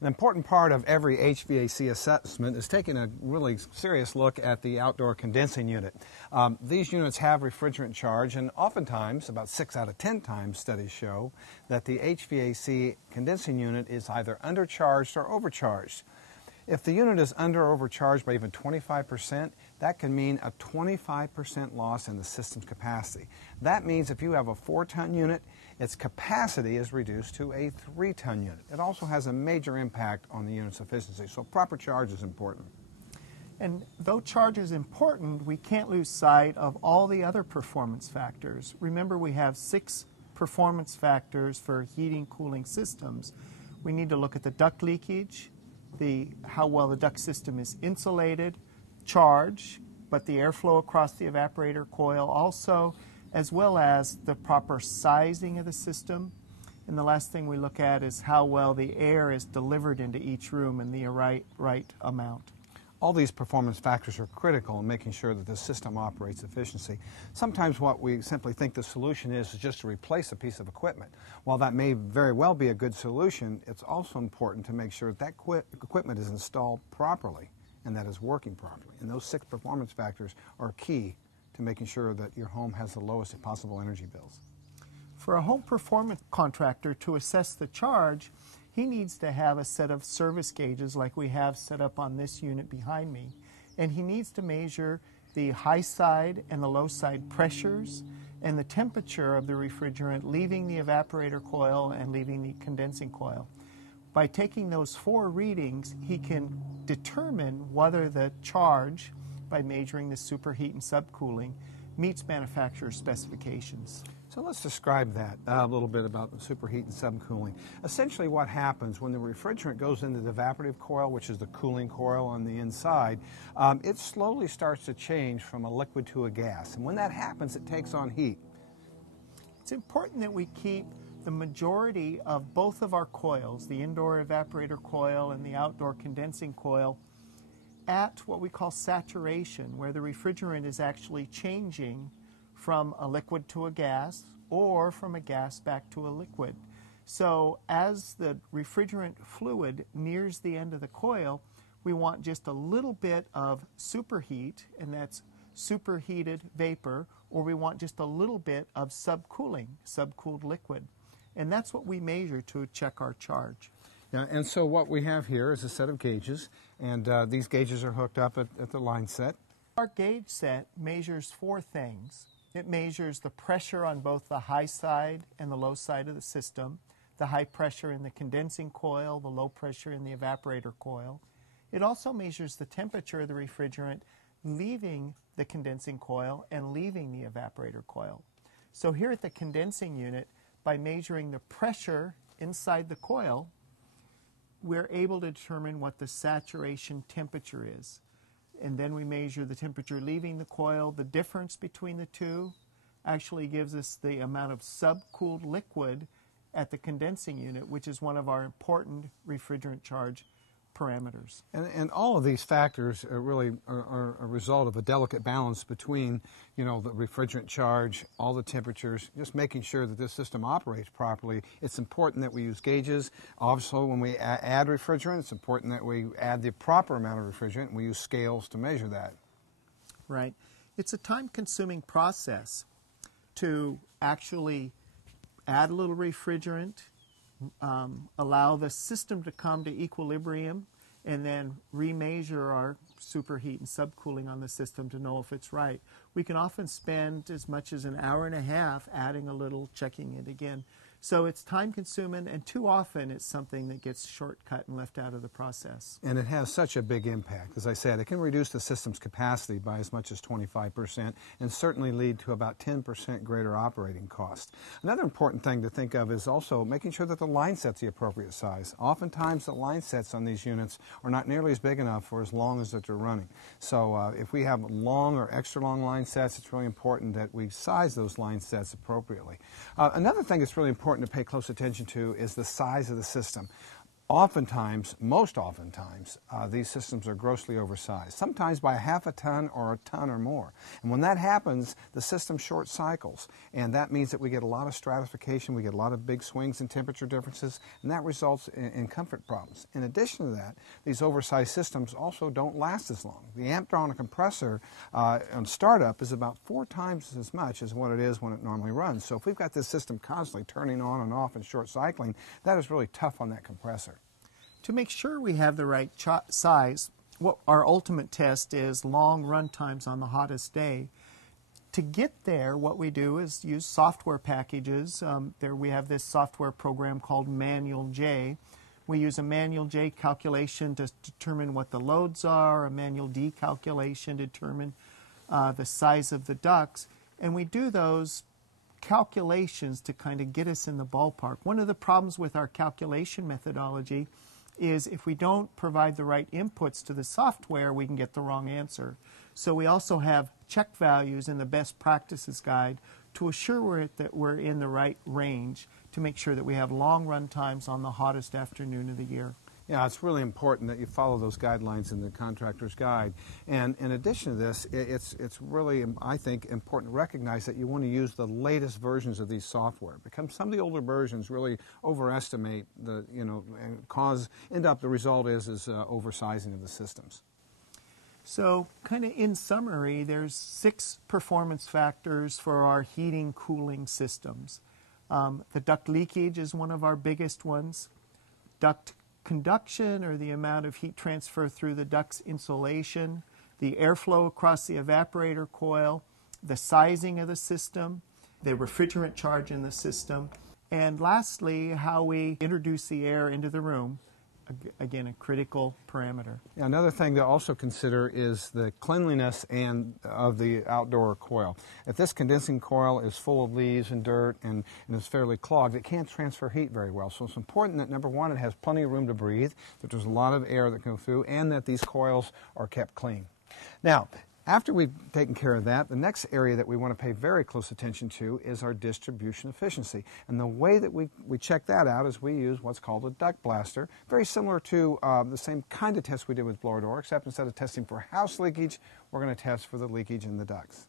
An important part of every HVAC assessment is taking a really serious look at the outdoor condensing unit. These units have refrigerant charge, and oftentimes, about 6 out of 10 times, studies show that the HVAC condensing unit is either undercharged or overcharged. If the unit is under or overcharged by even 25%, that can mean a 25% loss in the system's capacity. That means if you have a 4-ton unit, its capacity is reduced to a 3-ton unit. It also has a major impact on the unit's efficiency, so proper charge is important. And though charge is important, we can't lose sight of all the other performance factors. Remember, we have 6 performance factors for heating, cooling systems. We need to look at the duct leakage, how well the duct system is insulated, charge, but the airflow across the evaporator coil also, as well as the proper sizing of the system. And the last thing we look at is how well the air is delivered into each room in the right amount. All these performance factors are critical in making sure that the system operates efficiently. Sometimes what we simply think the solution is just to replace a piece of equipment. While that may very well be a good solution, it's also important to make sure that equipment is installed properly and that is working properly. And those 6 performance factors are key to making sure that your home has the lowest possible energy bills. For a home performance contractor to assess the charge, he needs to have a set of service gauges like we have set up on this unit behind me. And he needs to measure the high side and the low side pressures and the temperature of the refrigerant leaving the evaporator coil and leaving the condensing coil. By taking those 4 readings, he can determine whether the charge, by measuring the superheat and subcooling, meets manufacturer's specifications. So let's describe that a little bit about the superheat and subcooling. Essentially what happens when the refrigerant goes into the evaporative coil, which is the cooling coil on the inside, it slowly starts to change from a liquid to a gas. And when that happens, it takes on heat. It's important that we keep the majority of both of our coils, the indoor evaporator coil and the outdoor condensing coil, at what we call saturation, where the refrigerant is actually changing from a liquid to a gas or from a gas back to a liquid. So as the refrigerant fluid nears the end of the coil, we want just a little bit of superheat, and that's superheated vapor, or we want just a little bit of subcooling, subcooled liquid. And that's what we measure to check our charge. Yeah, and so what we have here is a set of gauges, and these gauges are hooked up at the line set. Our gauge set measures 4 things. It measures the pressure on both the high side and the low side of the system, the high pressure in the condensing coil, the low pressure in the evaporator coil. It also measures the temperature of the refrigerant leaving the condensing coil and leaving the evaporator coil. So here at the condensing unit, by measuring the pressure inside the coil, we're able to determine what the saturation temperature is. And then we measure the temperature leaving the coil. The difference between the two actually gives us the amount of subcooled liquid at the condensing unit, which is one of our important refrigerant charge parameters. And all of these factors are really are a result of a delicate balance between, the refrigerant charge, all the temperatures, just making sure that this system operates properly. It's important that we use gauges. Also, when we add refrigerant, it's important that we add the proper amount of refrigerant, and we use scales to measure that. Right. It's a time-consuming process to actually add a little refrigerant, allow the system to come to equilibrium, and then remeasure our superheat and subcooling on the system to know if it's right. We can often spend as much as an hour and a half adding a little, checking it again. So it's time-consuming, and too often it's something that gets shortcut and left out of the process. And it has such a big impact. As I said, it can reduce the system's capacity by as much as 25% and certainly lead to about 10% greater operating cost. Another important thing to think of is also making sure that the line set's the appropriate size. Oftentimes the line sets on these units are not nearly as big enough for as long as that they're running. So if we have long or extra long line sets, it's really important that we size those line sets appropriately. Another thing that's really important to pay close attention to is the size of the system. Oftentimes, most oftentimes, these systems are grossly oversized, sometimes by half a ton or a ton or more. And when that happens, the system short cycles, and that means that we get a lot of stratification, we get a lot of big swings in temperature differences, and that results in comfort problems. In addition to that, these oversized systems also don't last as long. The amp draw on a compressor on startup is about 4 times as much as what it is when it normally runs. So if we've got this system constantly turning on and off and short cycling, that is really tough on that compressor. To make sure we have the right size, what our ultimate test is long run times on the hottest day. To get there, what we do is use software packages. There we have this software program called Manual J. We use a Manual J calculation to determine what the loads are, a Manual D calculation to determine the size of the ducts, and we do those calculations to kind of get us in the ballpark. One of the problems with our calculation methodology is if we don't provide the right inputs to the software, we can get the wrong answer. So we also have check values in the best practices guide to assure that we're in the right range to make sure that we have long run times on the hottest afternoon of the year. Yeah, it's really important that you follow those guidelines in the contractor's guide. And in addition to this, it's really, I think, important to recognize that you want to use the latest versions of these software, because some of the older versions really overestimate the, and end up the result is oversizing of the systems. So kind of in summary, there's 6 performance factors for our heating, cooling systems. The duct leakage is one of our biggest ones. Duct conduction, or the amount of heat transfer through the duct's insulation, the airflow across the evaporator coil, the sizing of the system, the refrigerant charge in the system, and lastly, how we introduce the air into the room. Again, a critical parameter. Yeah, another thing to also consider is the cleanliness of the outdoor coil. If this condensing coil is full of leaves and dirt and is fairly clogged, it can't transfer heat very well. So it's important that, number one, it has plenty of room to breathe, that there's a lot of air that can go through, and that these coils are kept clean. Now, after we've taken care of that, the next area that we want to pay very close attention to is our distribution efficiency. And the way that we check that out is we use what's called a duct blaster, very similar to the same kind of test we did with blower door, except instead of testing for house leakage, we're going to test for the leakage in the ducts.